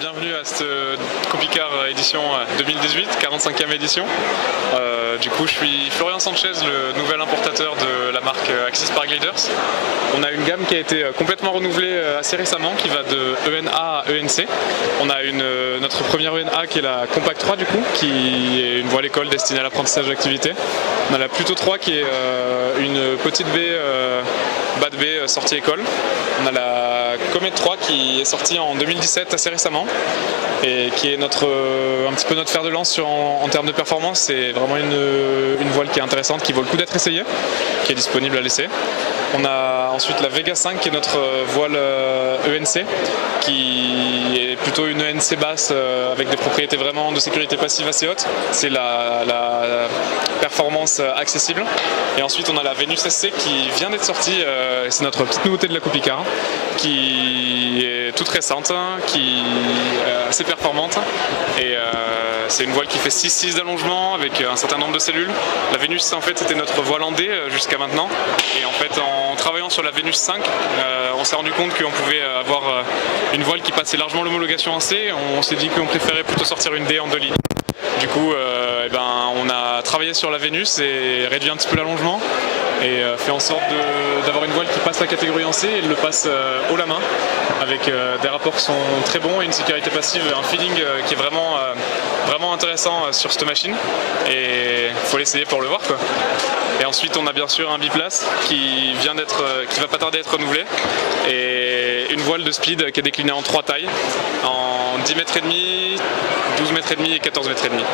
Bienvenue à cette Copicar édition 2018, 45e édition. Du coup, je suis Florian Sanchez, le nouvel importateur de la marque Axis Paragliders. On a une gamme qui a été complètement renouvelée assez récemment, qui va de ENA à ENC. On a notre première ENA qui est la Compact 3 du coup, qui est une voile école destinée à l'apprentissage d'activité. On a la Pluto 3 qui est une petite baie, bas de baie sortie école. On a la Comet 3 qui est sortie en 2017 assez récemment et qui est un petit peu notre fer de lance en termes de performance. C'est vraiment une voile qui est intéressante, qui vaut le coup d'être essayée, qui est disponible à l'essai. On a ensuite la Vega 5 qui est notre voile ENC, qui est plutôt une ENC basse avec des propriétés vraiment de sécurité passive assez hautes. C'est la performance accessible. Et ensuite on a la Venus SC qui vient d'être sortie, c'est notre petite nouveauté de la Copicar, qui est toute récente, qui est assez performante. Et c'est une voile qui fait 6,6 d'allongement avec un certain nombre de cellules. La Venus en fait c'était notre voile en D jusqu'à maintenant. Et en fait en travaillant sur la Venus 5, on s'est rendu compte qu'on pouvait avoir une voile qui passait largement l'homologation en C. On s'est dit qu'on préférait plutôt sortir une D en 2 lignes. Du coup, on a travaillé sur la Venus et réduit un petit peu l'allongement et fait en sorte d'avoir une voile qui passe la catégorie en C et le passe haut la main avec des rapports qui sont très bons et une sécurité passive, un feeling qui est vraiment intéressant sur cette machine et il faut l'essayer pour le voir quoi. Et ensuite on a bien sûr un biplace qui va pas tarder à être renouvelé et une voile de speed qui est déclinée en 3 tailles, en 10 mètres et demi, 12 mètres et demi et 14 mètres et demi.